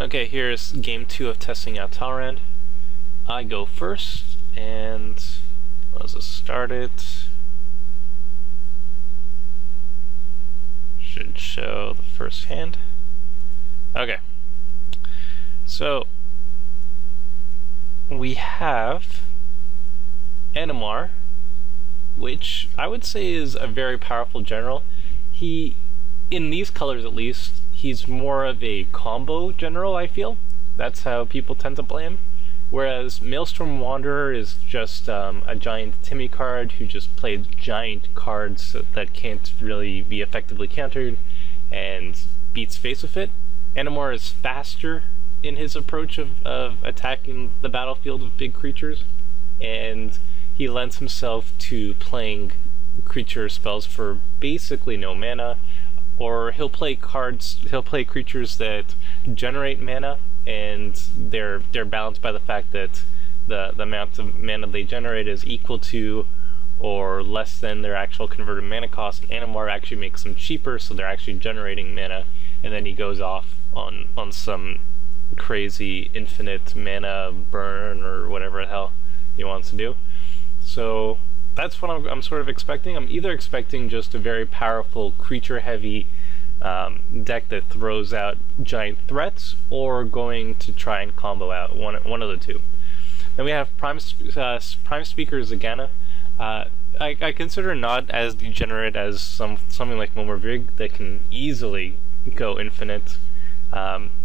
Okay, here's game 2 of testing out Talrand. I go first, and let's just start it. Should show the first hand. Okay, so we have Animar, which I would say is a very powerful general. He, in these colors at least, he's more of a combo general, I feel. That's how people tend to play him. Whereas Maelstrom Wanderer is just a giant Timmy card who just plays giant cards that can't really be effectively countered and beats face with it. Animar is faster in his approach of attacking the battlefield with big creatures, and he lends himself to playing creature spells for basically no mana, or he'll play creatures that generate mana, and they're balanced by the fact that the amount of mana they generate is equal to or less than their actual converted mana cost. And Animar actually makes them cheaper, so they're actually generating mana, and then he goes off on some crazy infinite mana burn or whatever the hell he wants to do. So that's what I'm sort of expecting. I'm either expecting just a very powerful creature-heavy deck that throws out giant threats, or going to try and combo out one of the two. Then we have Prime Speaker Zagana. I consider not as degenerate as something like Momorvig that can easily go infinite,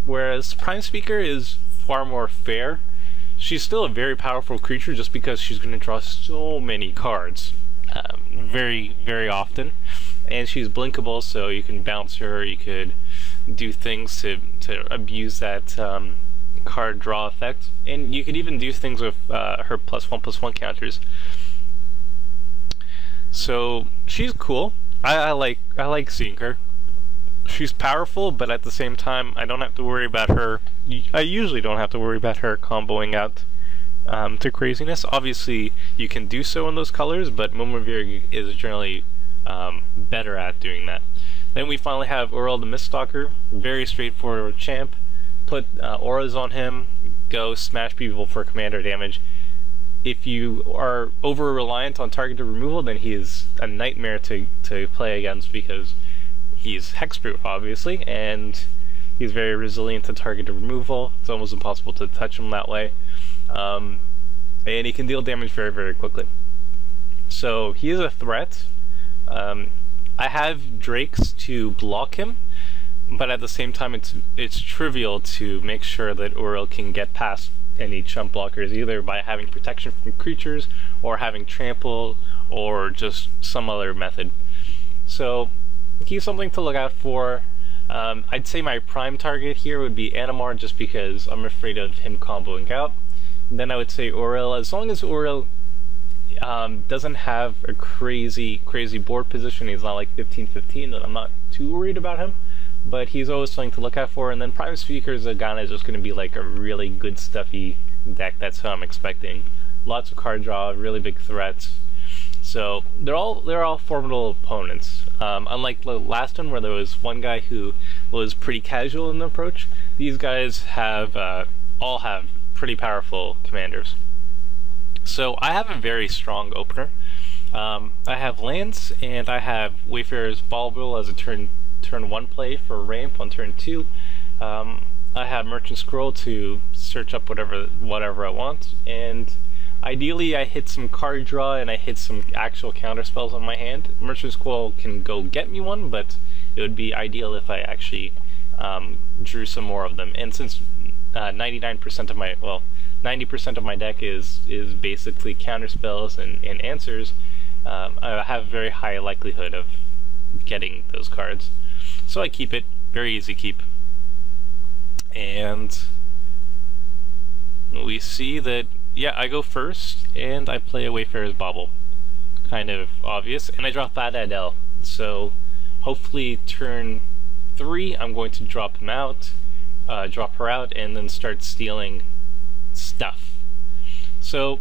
whereas Prime Speaker is far more fair. She's still a very powerful creature just because she's going to draw so many cards very, very often. And she's blinkable, so you can bounce her, you could do things to abuse that card draw effect. And you could even do things with her +1/+1 counters. So she's cool. I like seeing her. She's powerful, but at the same time, I don't have to worry about her. I usually don't have to worry about her comboing out to craziness. Obviously, you can do so in those colors, but Momorvig is generally better at doing that. Then we finally have Aurel the Miststalker. Very straightforward champ. Put auras on him, go smash people for commander damage. If you are over reliant on targeted removal, then he is a nightmare to play against, because he's hexproof, obviously, and he's very resilient to targeted removal. It's almost impossible to touch him that way. And he can deal damage very, very quickly. So he is a threat. I have Drakes to block him, but at the same time it's trivial to make sure that Aurel can get past any chump blockers, either by having protection from creatures, or having trample, or just some other method. So he's something to look out for. I'd say my prime target here would be Animar, just because I'm afraid of him comboing out. And then I would say Aurel, as long as Aurel doesn't have a crazy board position. He's not like 15-15, and I'm not too worried about him, but he's always something to look out for. And then Prime Speaker Zagana is just going to be like a really good stuffy deck. That's how I'm expecting. Lots of card draw, really big threats. So they're all formidable opponents. Unlike the last one, where there was one guy who was pretty casual in the approach, these guys have all have pretty powerful commanders. So I have a very strong opener. I have lands, and I have Wayfarer's Bauble as a turn 1 play for ramp on turn 2. I have Merchant Scroll to search up whatever I want, and ideally I hit some card draw and I hit some actual counter spells on my hand. Merchant Scroll can go get me one, but it would be ideal if I actually drew some more of them. And since 90% of my deck is basically counter spells and answers, I have a very high likelihood of getting those cards. So I keep it. Very easy keep. And we see that, yeah, I go first, and I play a Wayfarer's Bauble. Kind of obvious. And I drop Fat Adele. So hopefully turn 3, I'm going to drop him out, drop her out, and then start stealing stuff. So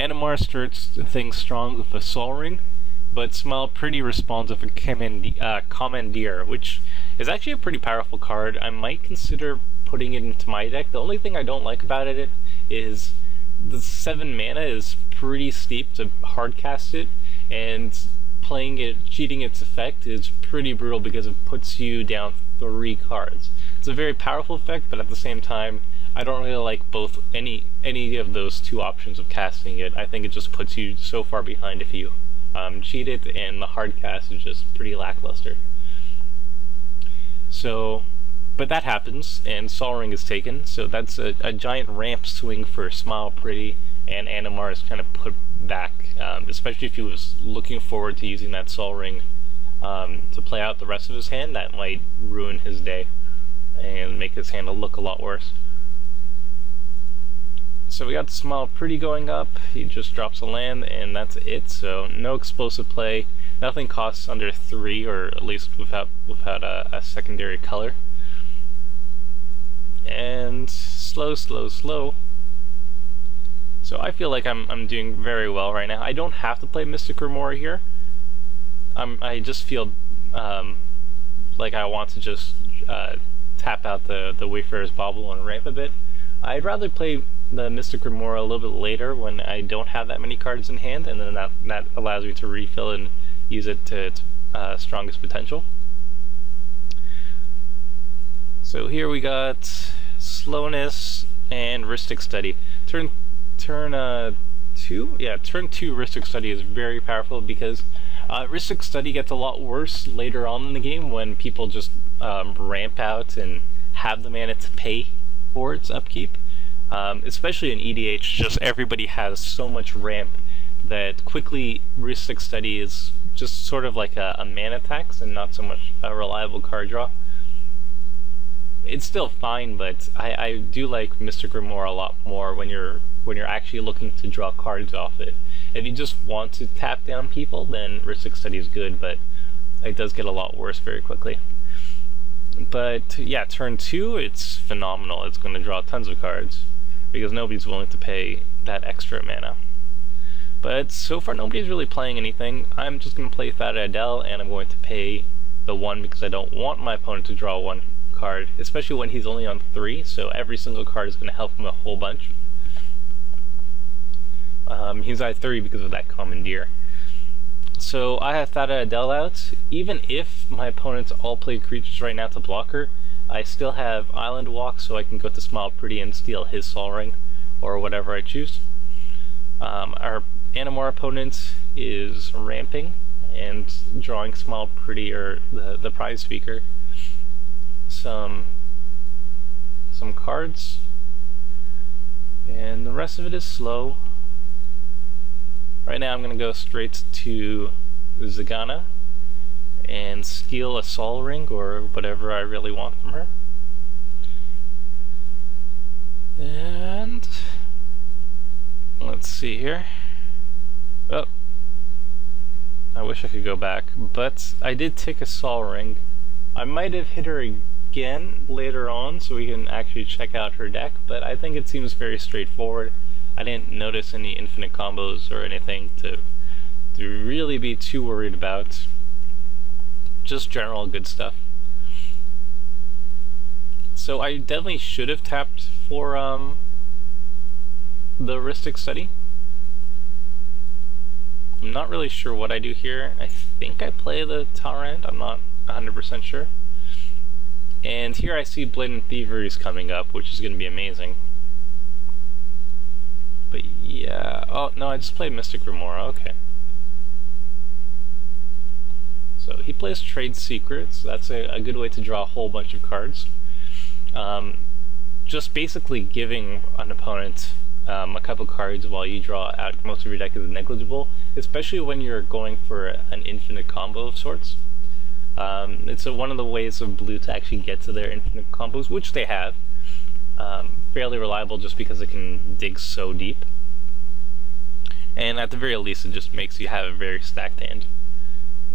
Animar starts things strong with a Soul Ring, but Smile pretty responsive with Commandeer, which is actually a pretty powerful card. I might consider putting it into my deck. The only thing I don't like about it is the 7 mana is pretty steep to hard cast it, and playing it, cheating its effect is pretty brutal because it puts you down 3 cards. It's a very powerful effect, but at the same time, I don't really like both any of those 2 options of casting it. I think it just puts you so far behind if you cheat it, and the hard cast is just pretty lackluster. So, but that happens, and Sol Ring is taken, so that's a giant ramp swing for Smile Pretty, and Animar is kind of put back, especially if he was looking forward to using that Sol Ring to play out the rest of his hand. That might ruin his day and make his hand look a lot worse. So we got Smile Pretty going up, he just drops a land, and that's it. So no explosive play, nothing costs under 3, or at least without a secondary color. And slow. So I feel like I'm doing very well right now. I don't have to play Mystic Remora here. I just feel like I want to just tap out the Wayfarer's Bauble and ramp a bit. I'd rather play the Mystic Remora a little bit later when I don't have that many cards in hand, and then that allows me to refill and use it to its strongest potential. So here we got Slowness and Rhystic Study. Turn 2? Yeah, turn 2 Rhystic Study is very powerful because Rhystic Study gets a lot worse later on in the game when people just ramp out and have the mana to pay for its upkeep. Especially in EDH, just everybody has so much ramp that quickly Rhystic Study is just sort of like a mana tax and not so much a reliable card draw. It's still fine, but I do like Mystic Remora a lot more when you're actually looking to draw cards off it. If you just want to tap down people, then Rhystic Study is good, but it does get a lot worse very quickly. But yeah, turn 2, it's phenomenal. It's going to draw tons of cards because nobody's willing to pay that extra mana. But so far nobody's really playing anything. I'm just going to play Thada Adel, and I'm going to pay the 1 because I don't want my opponent to draw 1 card, especially when he's only on 3, so every single card is going to help him a whole bunch. He's at 3 because of that Commandeer. So I have Thada Adel out. Even if my opponents all play creatures right now to block her, I still have Island Walk, so I can go to Smile Pretty and steal his Sol Ring, or whatever I choose. Our Animar opponent is ramping and drawing Smile Pretty, or the Prize Speaker, some cards, and the rest of it is slow. Right now I'm going to go straight to Zagana and steal a Sol Ring or whatever I really want from her. And let's see here. Oh, I wish I could go back, but I did take a Sol Ring. I might have hit her again later on so we can actually check out her deck, but I think it seems very straightforward. I didn't notice any infinite combos or anything to really be too worried about. Just general good stuff. So I definitely should have tapped for the Rhystic Study. I'm not really sure what I do here. I think I play the Talrand, I'm not 100% sure. And here I see Blatant Thievery coming up, which is going to be amazing. But yeah, oh no, I just played Mystic Remora, okay. So he plays Trade Secrets, that's a good way to draw a whole bunch of cards. Just basically giving an opponent a couple cards while you draw out most of your deck is negligible, especially when you're going for an infinite combo of sorts. It's one of the ways of blue to actually get to their infinite combos, which they have. Fairly reliable just because it can dig so deep. And at the very least it just makes you have a very stacked hand.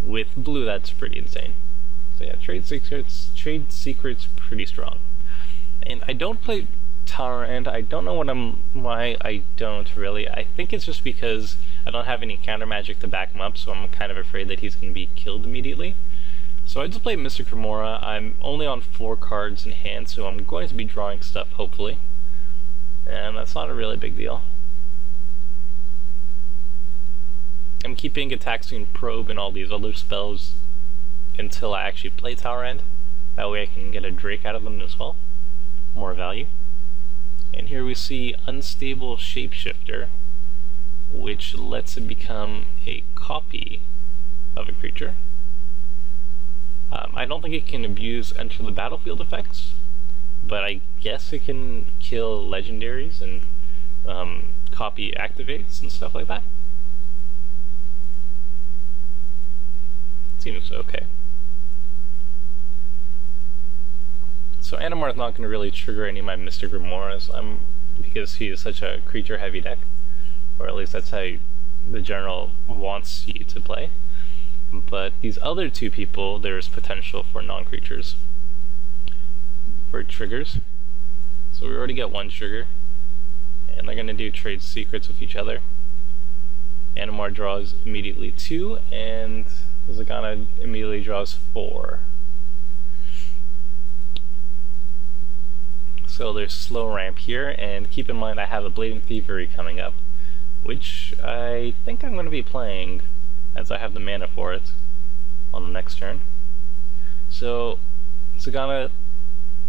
With blue that's pretty insane. So yeah, Trade Secrets pretty strong. And I don't play Talrand. I don't know why I don't really. I think it's just because I don't have any counter magic to back him up, so I'm kind of afraid that he's going to be killed immediately. So I just played Mystic Remora. I'm only on 4 cards in hand, so I'm going to be drawing stuff, hopefully. And that's not a really big deal. I'm keeping Ataxian Probe and all these other spells until I actually play Talrand. That way I can get a Drake out of them as well. More value. And here we see Unstable Shapeshifter, which lets it become a copy of a creature. I don't think it can abuse Enter the Battlefield effects, but I guess it can kill legendaries and copy activates and stuff like that. Seems okay. So Animar is not going to really trigger any of my Mystic Remoras because he is such a creature heavy deck, or at least that's how the general wants you to play. But these other 2 people, there's potential for non-creatures for triggers. So we already get 1 trigger, and they're going to do trade secrets with each other. Animar draws immediately 2, and Zagana immediately draws 4. So there's slow ramp here, and keep in mind I have a Blading Thievery coming up, which I think I'm going to be playing, as I have the mana for it on the next turn. So Zagana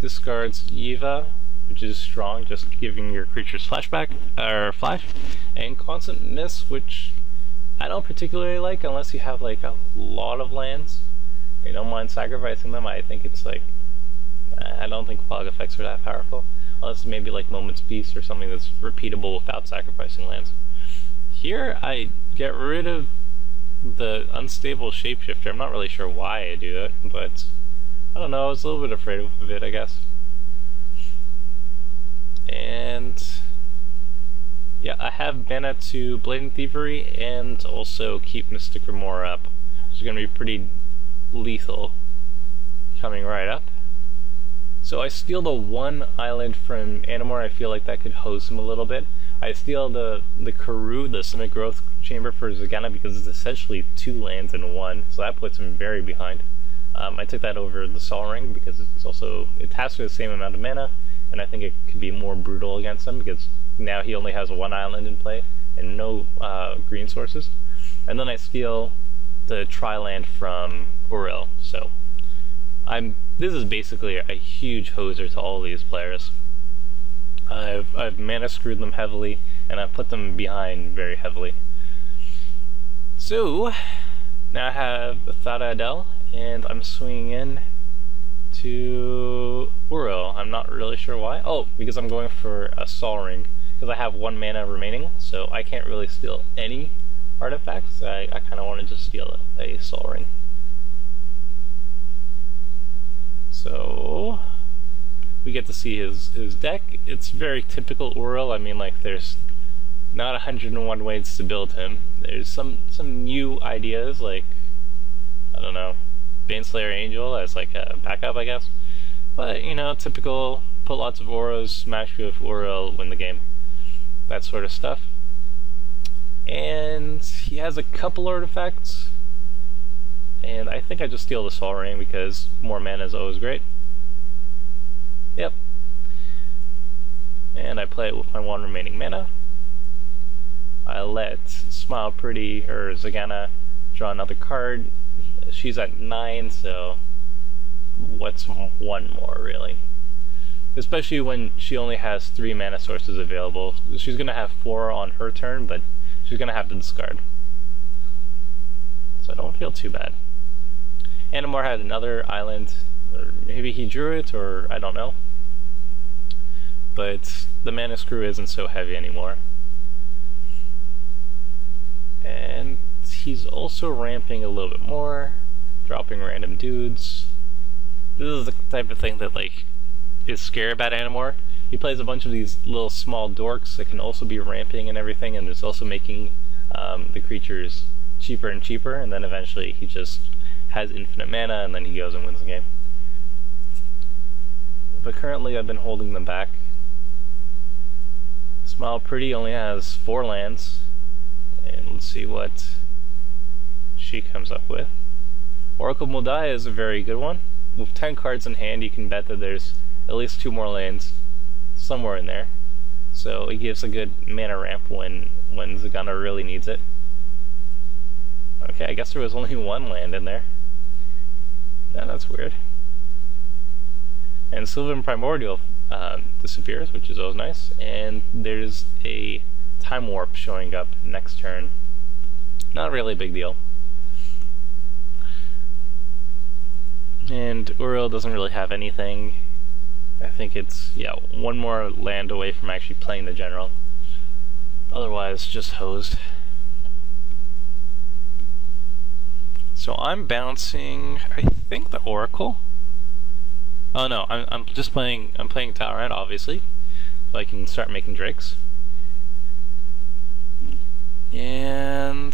discards Yiva, which is strong, just giving your creatures flashback or flash, and Constant Miss, which I don't particularly like unless you have like a lot of lands. You don't mind sacrificing them. I think it's like, I don't think fog effects are that powerful, unless maybe like Moment's Peace or something that's repeatable without sacrificing lands. Here I get rid of the Unstable Shapeshifter. I'm not really sure why I do it, but I don't know, I was a little bit afraid of it, I guess. And yeah, I have mana to Blading Thievery and also keep Mystic Remora up, which is going to be pretty lethal coming right up. So I steal the 1 island from Animar. I feel like that could host him a little bit. I steal the Karoo, the Simic Growth Chamber for Zagana, because it's essentially 2 lands in 1, so that puts him very behind. I took that over the Sol Ring because it has the same amount of mana, and I think it could be more brutal against him because now he only has 1 island in play and no green sources. And then I steal the Tri-land from Uriel, so this is basically a huge hoser to all these players. I've mana screwed them heavily, and I've put them behind very heavily. So now I have Thada Adel, and I'm swinging in to Uriel. I'm not really sure why. Oh, because I'm going for a Sol Ring, because I have 1 mana remaining, so I can't really steal any artifacts. I kind of want to just steal a Sol Ring. So we get to see his deck. It's very typical Uriel. I mean, like, there's not 101 ways to build him. There's some new ideas, like, I don't know, Baneslayer Angel as like a backup, I guess. But, you know, typical, put lots of auras, smash with Uriel, win the game. That sort of stuff. And he has a couple artifacts, and I think I just steal the Sol Ring because more mana is always great. Yep. And I play it with my 1 remaining mana. I let Smile Pretty, or Zagana, draw another card. She's at 9, so what's 1 more, really? Especially when she only has 3 mana sources available. She's going to have 4 on her turn, but she's going to have to discard. So I don't feel too bad. Animar had another island, or maybe he drew it, or I don't know. But the mana screw isn't so heavy anymore. And he's also ramping a little bit more, dropping random dudes. This is the type of thing that, like, is scary about Animar. He plays a bunch of these little small dorks that can also be ramping and everything, and it's also making the creatures cheaper and cheaper, and then eventually he just has infinite mana and then he goes and wins the game. But currently I've been holding them back. Smile Pretty only has 4 lands, and let's see what she comes up with. Oracle Modaya is a very good one. With 10 cards in hand, you can bet that there's at least 2 more lands somewhere in there. So it gives a good mana ramp when Zagana really needs it. Okay, I guess there was only 1 land in there. Yeah, that's weird. And Sylvan Primordial disappears, which is always nice. And there's a Time Warp showing up next turn. Not really a big deal. And Uriel doesn't really have anything. I think it's, yeah, 1 more land away from actually playing the general. Otherwise, just hosed. So I'm bouncing, I think, the Oracle. Oh no, I'm playing Talrand, obviously, so I can start making drakes. And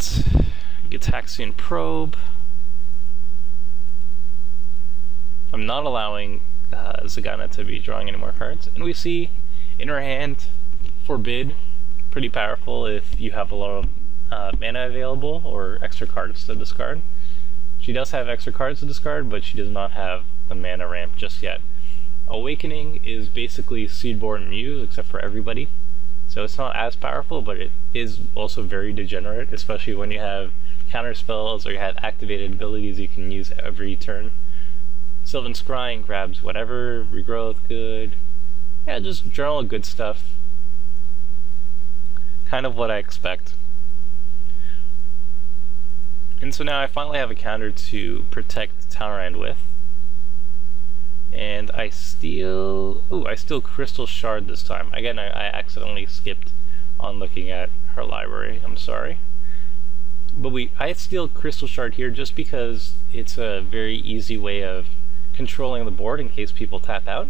Gitaxian Probe. I'm not allowing Zagana to be drawing any more cards. And we see in her hand, Forbid, pretty powerful if you have a lot of mana available or extra cards to discard. She does have extra cards to discard, but she does not have the mana ramp just yet. Awakening is basically Seedborn Muse, except for everybody. So it's not as powerful, but it is also very degenerate, especially when you have counter spells or you have activated abilities you can use every turn. Sylvan Scrying grabs whatever, Regrowth, good. Yeah, just general good stuff. Kind of what I expect. And so now I finally have a counter to protect Talrand with. And I steal Crystal Shard this time. Again, I accidentally skipped on looking at her library, I'm sorry. But I steal Crystal Shard here just because it's a very easy way of controlling the board in case people tap out,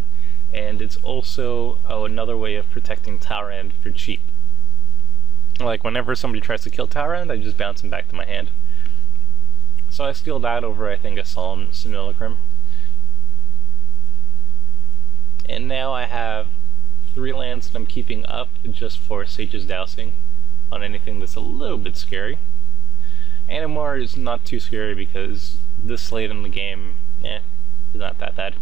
and it's also another way of protecting Talrand for cheap. Like whenever somebody tries to kill Talrand, I just bounce him back to my hand. So I steal that over, I think, a Solemn Simulacrum. And now I have 3 lands that I'm keeping up just for Sage's Dousing on anything that's a little bit scary. Animar is not too scary because this late in the game, is not that bad.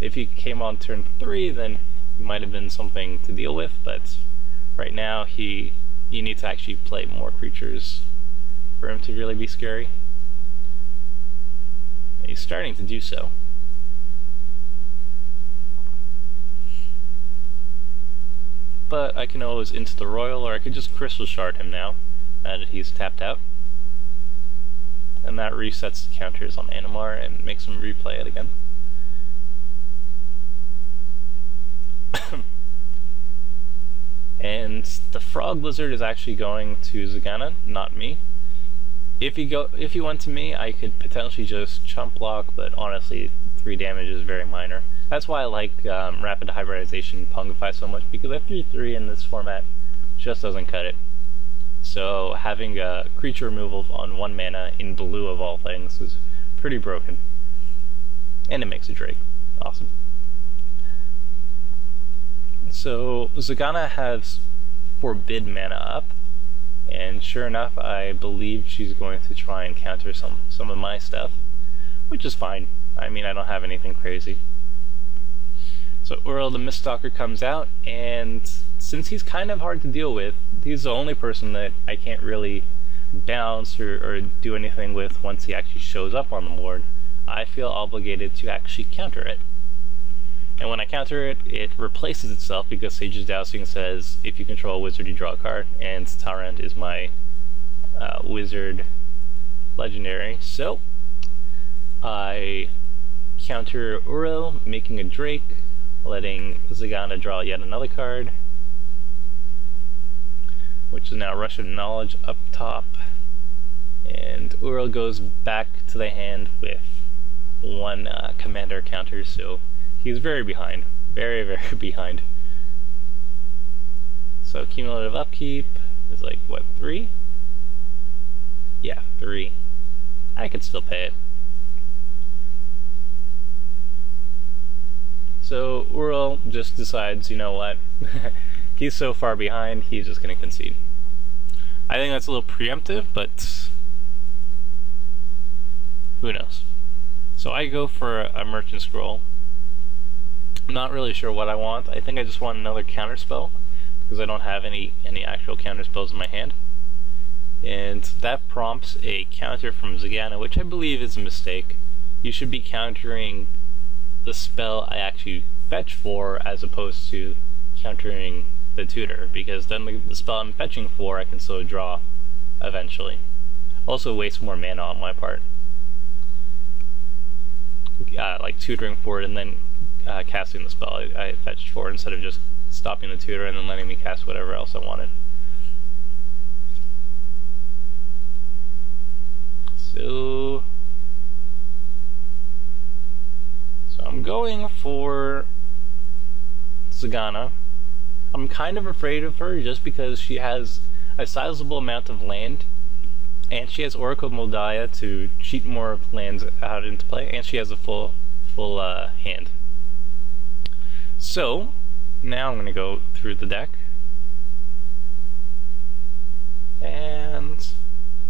If he came on turn 3, then he might have been something to deal with, but right now you need to actually play more creatures for him to really be scary. And he's starting to do so. But I can always into the Royal, or I could just Crystal Shard him now that he's tapped out. And that resets the counters on Animar and makes him replay it again. And the Frog Lizard is actually going to Zagana, not me. If he went to me, I could potentially just chump block, but honestly, 3 damage is very minor. That's why I like Rapid Hybridization Pungify so much, because a 3/3 in this format just doesn't cut it. So having a creature removal on 1 mana in blue of all things is pretty broken. And it makes a Drake. Awesome. So Zagana has Forbid mana up, and sure enough, I believe she's going to try and counter some of my stuff, which is fine. I mean, I don't have anything crazy. So Uriel the Miststalker comes out, and since he's kind of hard to deal with, he's the only person that I can't really bounce or do anything with once he actually shows up on the board. I feel obligated to actually counter it. And when I counter it, it replaces itself because Sage's Dousing says if you control a wizard, you draw a card, and Talrand is my wizard legendary. So I counter Uriel, making a Drake, letting Zagana draw yet another card, which is now Rush of Knowledge up top. And Uriel goes back to the hand with 1 commander counter, so he's very behind. Very, very behind. So cumulative upkeep is like, what, 3? Yeah, 3. I could still pay it. So Uriel just decides, you know what, he's so far behind, he's just going to concede. I think that's a little preemptive, but who knows. So I go for a Merchant Scroll. I'm not really sure what I want. I think I just want another counter spell, because I don't have any actual counter spells in my hand. And that prompts a counter from Zagana, which I believe is a mistake. You should be countering the spell I actually fetch for, as opposed to countering the tutor, because then the spell I'm fetching for I can still draw eventually. Also waste more mana on my part. Like tutoring for it and then casting the spell I fetched for, instead of just stopping the tutor and then letting me cast whatever else I wanted. So I'm going for Zagana. I'm kind of afraid of her just because she has a sizable amount of land, and she has Oracle of Moldiah to cheat more lands out into play, and she has a full hand. So now I'm going to go through the deck and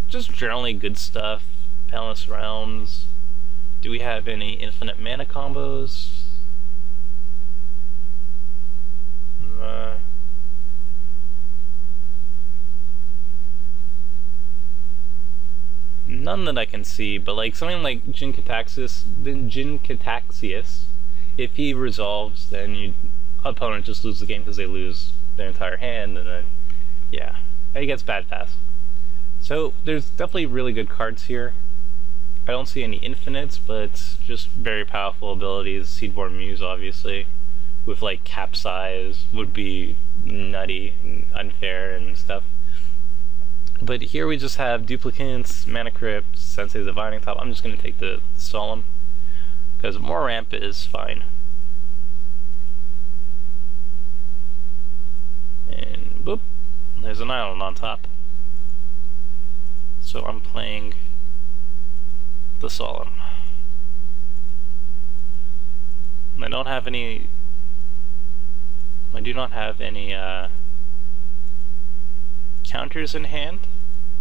just generally good stuff. Palace Realms. Do we have any infinite mana combos? None that I can see, but like something like Jin Cataxius, if he resolves, then your opponent just loses the game because they lose their entire hand, and then yeah, he gets bad fast. So there's definitely really good cards here. I don't see any infinites, but just very powerful abilities. Seedborn Muse, obviously, with like Capsize, would be nutty and unfair and stuff. But here we just have Duplicates, Mana Crypt, Sensei's Divining Top. I'm just going to take the Solemn, because more ramp is fine. And boop, there's an island on top. So I'm playing the Solemn. And I do not have any counters in hand,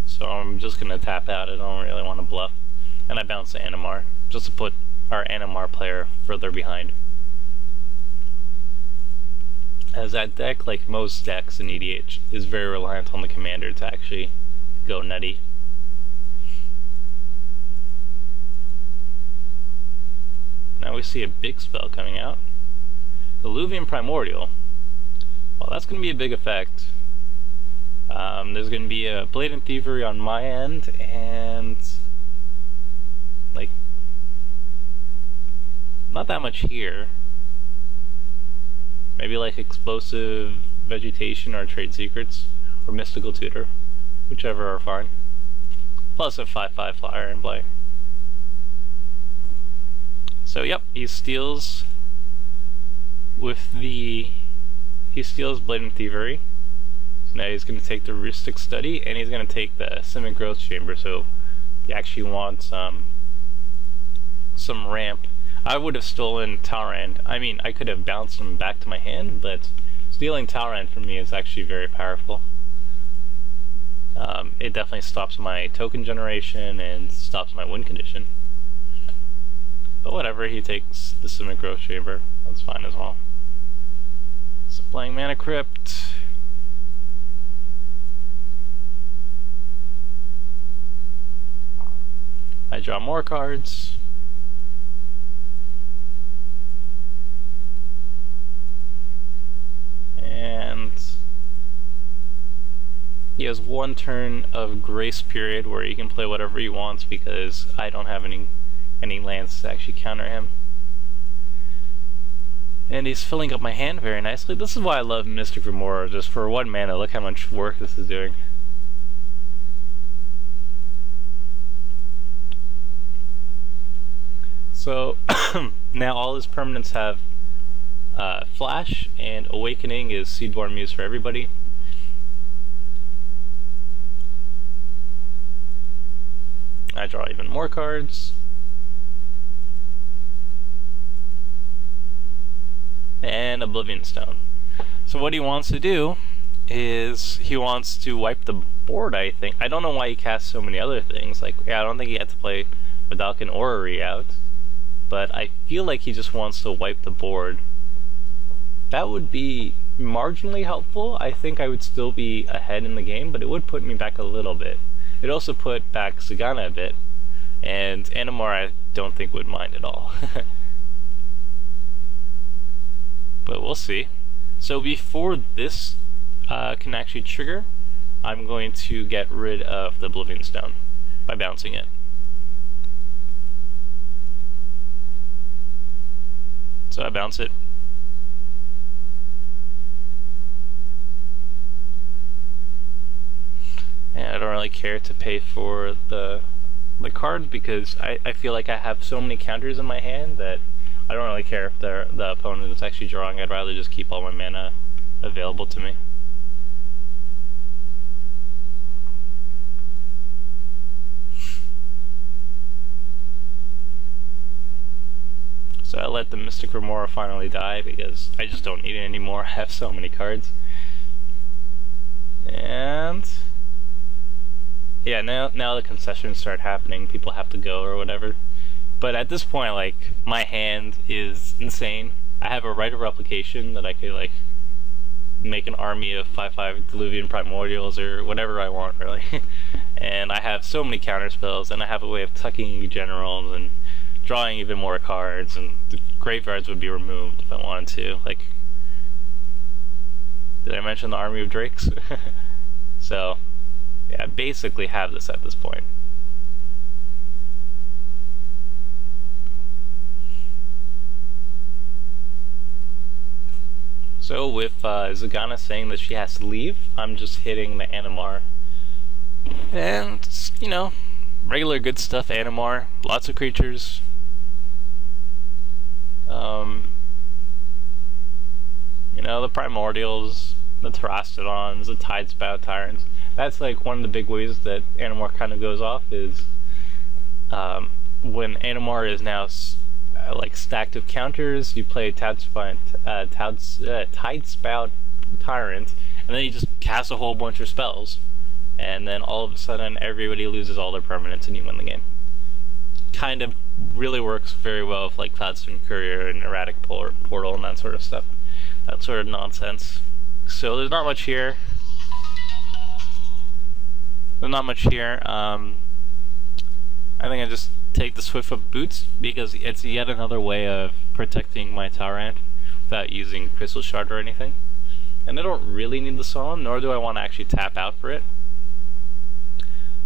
so I'm just gonna tap out. I don't really want to bluff, and I bounce the Animar just to put our Animar player further behind. As that deck, like most decks in EDH, is very reliant on the commander to actually go nutty. Now we see a big spell coming out. The Luvian Primordial. Well, that's going to be a big effect. There's going to be a Blatant Thievery on my end, and like not that much here. Maybe like Explosive Vegetation or Trade Secrets or Mystical Tutor, whichever are fine. Plus a 5/5 flyer in play. So yep, he steals Blatant Thievery. So now he's going to take the Rustic Study, and he's going to take the Simic Growth Chamber, so he actually wants some ramp. I would have stolen Talrand. I mean, I could have bounced him back to my hand, but stealing Talrand for me is actually very powerful. It definitely stops my token generation and stops my win condition. But whatever, he takes the Simic Growth Chamber. That's fine as well. So playing Mana Crypt. I draw more cards. And he has one turn of grace period where he can play whatever he wants, because I don't have any lands to actually counter him. And he's filling up my hand very nicely. This is why I love Mystic Remora. Just for 1 mana, look how much work this is doing. So now all his permanents have Flash, and Awakening is Seedborn Muse for everybody. I draw even more cards. And Oblivion Stone. So what he wants to do is he wants to wipe the board, I think. I don't know why he casts so many other things. Like, yeah, I don't think he had to play Vidalcan Orrery out. but I feel like he just wants to wipe the board. That would be marginally helpful. I think I would still be ahead in the game, but it would put me back a little bit. It also put back Sagana a bit, and Animar I don't think would mind at all. But we'll see. So before this can actually trigger, I'm going to get rid of the Oblivion Stone by bouncing it. So I bounce it. And I don't really care to pay for the card because I feel like I have so many counters in my hand that I don't really care if the opponent is actually drawing. I'd rather just keep all my mana available to me. So I let the Mystic Remora finally die because I just don't need it anymore. I have so many cards. And yeah, now the concessions start happening. People have to go or whatever. But at this point, like, my hand is insane. I have a Rite of Replication that I could, like, make an army of 5/5 Diluvian Primordials or whatever I want, really. And I have so many counter spells, and I have a way of tucking generals and drawing even more cards, and the graveyards would be removed if I wanted to. Like, did I mention the Army of Drakes? So, yeah, I basically have this at this point. So with Sagana saying that she has to leave, I'm just hitting the Animar. And, you know, regular good stuff Animar, lots of creatures. You know, the Primordials, the Terastodons, the Tidespout Tyrants. That's like one of the big ways that Animar kind of goes off is when Animar is now like stacked of counters, you play Tidespout Tyrant, and then you just cast a whole bunch of spells, and then all of a sudden everybody loses all their permanents and you win the game. Kind of really works very well with like Cloudstone Courier and Erratic Portal and that sort of stuff. That sort of nonsense. So there's not much here. There's not much here. I think I just take the Swiftfoot Boots because it's yet another way of protecting my Talrand without using Crystal Shard or anything. And I don't really need the Solemn, nor do I want to actually tap out for it.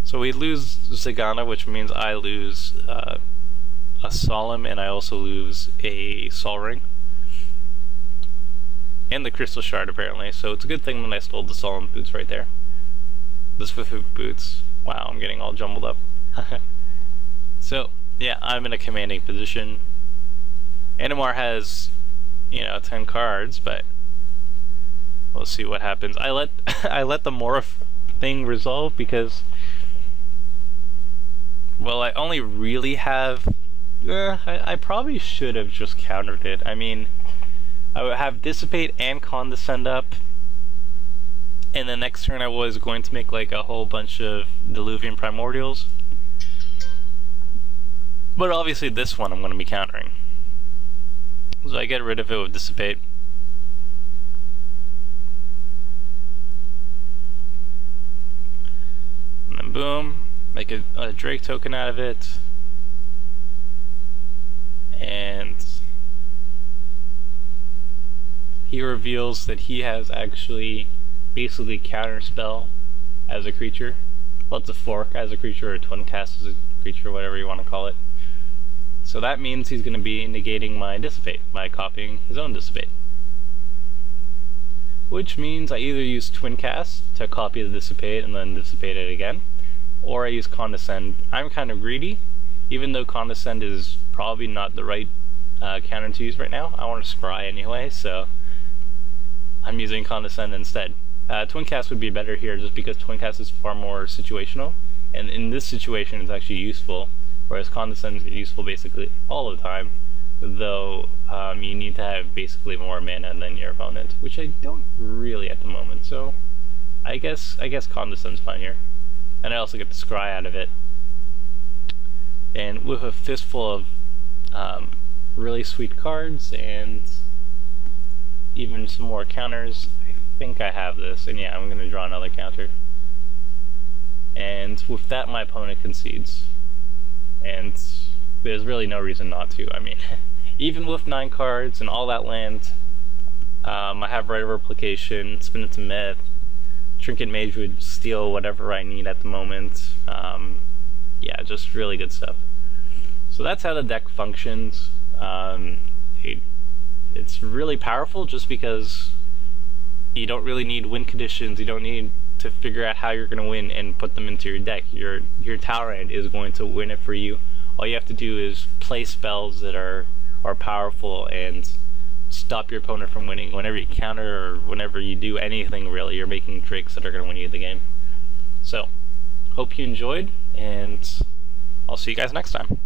So we lose Sagana, which means I lose a Solemn, and I also lose a Sol Ring. And the Crystal Shard, apparently, so it's a good thing that I stole the Solemn Boots right there. The Swiftfoot Boots. Wow, I'm getting all jumbled up. So, yeah, I'm in a commanding position. Animar has, you know, 10 cards, but we'll see what happens. I let the Morph thing resolve because, well, I only really have... I probably should have just countered it. I mean, I would have Dissipate and Condescend up, and the next turn I was going to make like a whole bunch of Diluvian Primordials. But obviously this one I'm going to be countering. So I get rid of it with Dissipate. And then boom, make a Drake token out of it. And he reveals that he has actually basically counterspell as a creature. Well, it's a fork as a creature, or a twin cast as a creature, whatever you want to call it. So that means he's going to be negating my Dissipate by copying his own Dissipate. Which means I either use Twin Cast to copy the Dissipate and then Dissipate it again, or I use Condescend. I'm kind of greedy, even though Condescend is probably not the right counter to use right now. I want to scry anyway, so I'm using Condescend instead. Twin Cast would be better here just because Twin Cast is far more situational, and in this situation it's actually useful, whereas Condescend is useful basically all the time, though you need to have basically more mana than your opponent, which I don't really at the moment, so I guess Condescend's fine here. And I also get the scry out of it. And with a fistful of really sweet cards and even some more counters. I think I have this, and yeah, I'm going to draw another counter. And with that, my opponent concedes. And there's really no reason not to. I mean, even with 9 cards and all that land, I have Rite of Replication, Spin Into Myth, Trinket Mage would steal whatever I need at the moment. Yeah, just really good stuff. So that's how the deck functions. It's really powerful just because you don't really need win conditions. You don't need to figure out how you're going to win and put them into your deck. Your Talrand is going to win it for you. All you have to do is play spells that are powerful and stop your opponent from winning. Whenever you counter or whenever you do anything, really, you're making tricks that are going to win you the game. So, hope you enjoyed, and I'll see you guys next time.